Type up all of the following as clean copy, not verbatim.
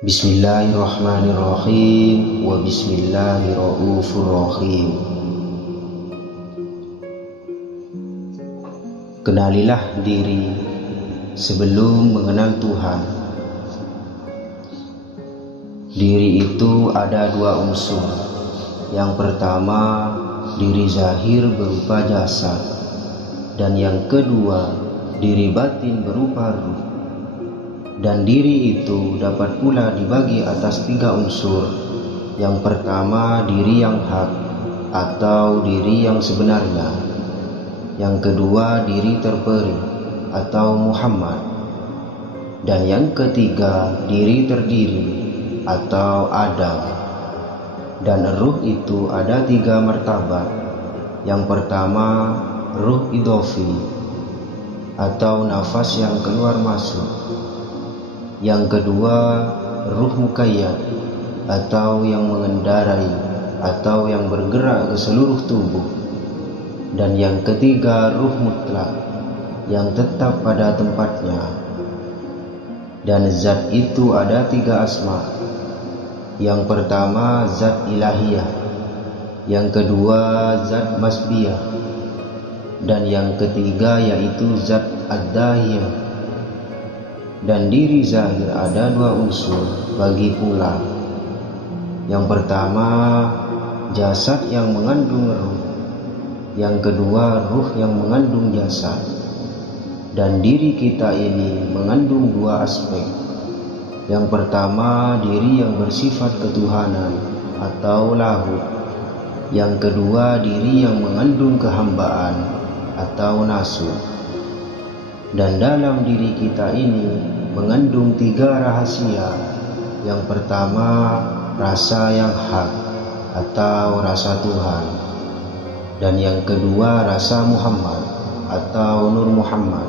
Bismillahirrahmanirrahim wa bismillahirrahmanirrahim. Kenalilah diri sebelum mengenal Tuhan. Diri itu ada dua unsur. Yang pertama, diri zahir berupa jasad, dan yang kedua, diri batin berupa ruh. Dan diri itu dapat pula dibagi atas tiga unsur. Yang pertama, diri yang hak atau diri yang sebenarnya. Yang kedua, diri terperi atau Muhammad. Dan yang ketiga, diri terdiri atau Adam. Dan ruh itu ada tiga martabat. Yang pertama, ruh idofi atau nafas yang keluar masuk. Yang kedua, ruh muqayyad atau yang mengendarai atau yang bergerak ke seluruh tubuh. Dan yang ketiga, ruh mutlak yang tetap pada tempatnya. Dan zat itu ada tiga asma. Yang pertama, zat ilahiyah. Yang kedua, zat masbiyah. Dan yang ketiga yaitu zat ad-dahiyah. Dan diri zahir ada dua unsur bagi pula. Yang pertama, jasad yang mengandung ruh. Yang kedua, ruh yang mengandung jasad. Dan diri kita ini mengandung dua aspek. Yang pertama, diri yang bersifat ketuhanan atau lahud. Yang kedua, diri yang mengandung kehambaan atau nasub. Dan dalam diri kita ini mengandung tiga rahasia. Yang pertama, rasa yang hak atau rasa Tuhan. Dan yang kedua, rasa Muhammad atau Nur Muhammad.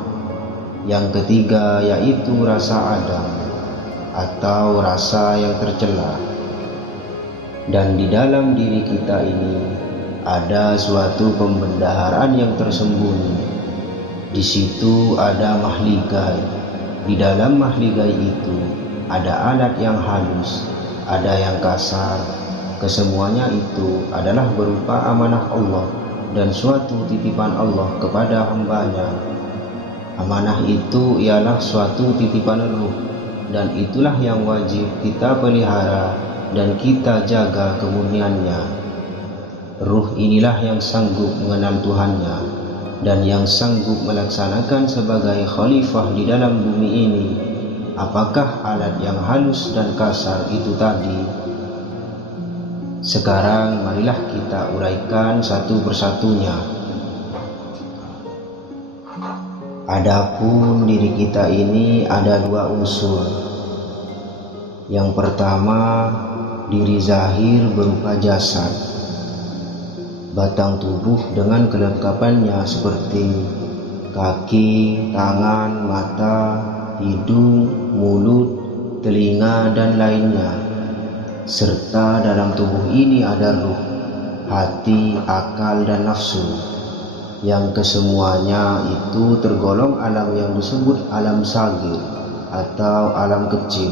Yang ketiga yaitu rasa Adam atau rasa yang tercela. Dan di dalam diri kita ini ada suatu pembendaharaan yang tersembunyi. Di situ ada mahligai. Di dalam mahligai itu ada alat yang halus, ada yang kasar. Kesemuanya itu adalah berupa amanah Allah dan suatu titipan Allah kepada hambanya. Amanah itu ialah suatu titipan ruh, dan itulah yang wajib kita pelihara dan kita jaga kemurniannya. Ruh inilah yang sanggup mengenal Tuhannya dan yang sanggup melaksanakan sebagai khalifah di dalam bumi ini. Apakah alat yang halus dan kasar itu tadi? Sekarang marilah kita uraikan satu persatunya. Adapun diri kita ini ada dua unsur. Yang pertama, diri zahir berupa jasad, batang tubuh dengan kelengkapannya seperti kaki, tangan, mata, hidung, mulut, telinga, dan lainnya. Serta dalam tubuh ini ada ruh, hati, akal, dan nafsu, yang kesemuanya itu tergolong alam yang disebut alam sagir atau alam kecil,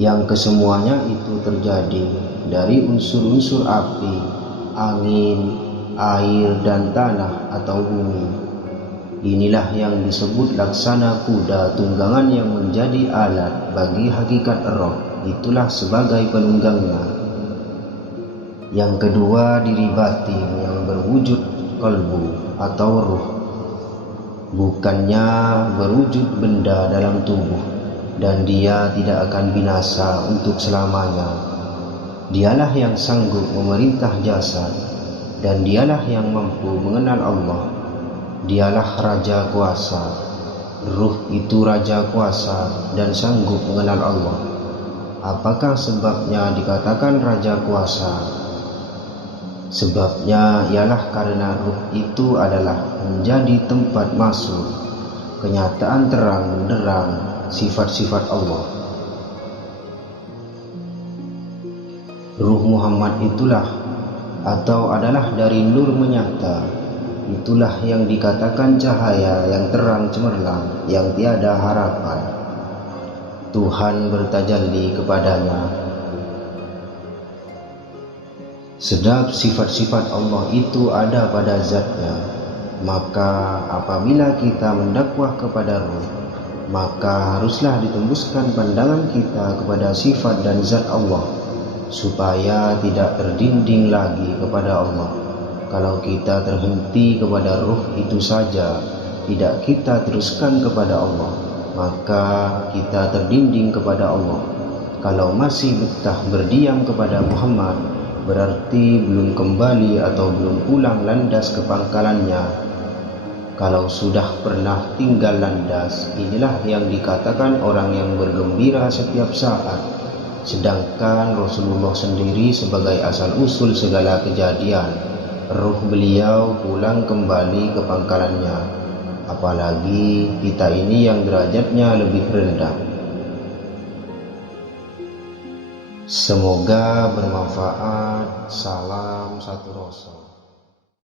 yang kesemuanya itu terjadi dari unsur-unsur api, angin, air, dan tanah atau bumi. Inilah yang disebut laksana kuda tunggangan yang menjadi alat bagi hakikat roh. Itulah sebagai penunggangnya. Yang kedua, diri batin yang berwujud kalbu atau ruh. Bukannya berwujud benda dalam tubuh, dan dia tidak akan binasa untuk selamanya. Dialah yang sanggup memerintah jasad, dan dialah yang mampu mengenal Allah. Dialah raja kuasa. Ruh itu raja kuasa dan sanggup mengenal Allah. Apakah sebabnya dikatakan raja kuasa? Sebabnya ialah karena ruh itu adalah menjadi tempat masuk kenyataan terang benderang sifat-sifat Allah. Ruh Muhammad itulah atau adalah dari nur menyata. Itulah yang dikatakan cahaya yang terang cemerlang, yang tiada harapan. Tuhan bertajalli kepadanya. Sedap sifat-sifat Allah itu ada pada zatnya, maka apabila kita mendakwah kepada ruh, maka haruslah ditembuskan pandangan kita kepada sifat dan zat Allah, supaya tidak terdinding lagi kepada Allah. Kalau kita terhenti kepada ruh itu saja, tidak kita teruskan kepada Allah, maka kita terdinding kepada Allah. Kalau masih betah berdiam kepada Muhammad, berarti belum kembali atau belum pulang landas ke pangkalannya. Kalau sudah pernah tinggal landas, inilah yang dikatakan orang yang bergembira setiap saat. Sedangkan Rasulullah sendiri sebagai asal-usul segala kejadian, ruh beliau pulang kembali ke pangkalannya. Apalagi kita ini yang derajatnya lebih rendah. Semoga bermanfaat. Salam satu Rasul.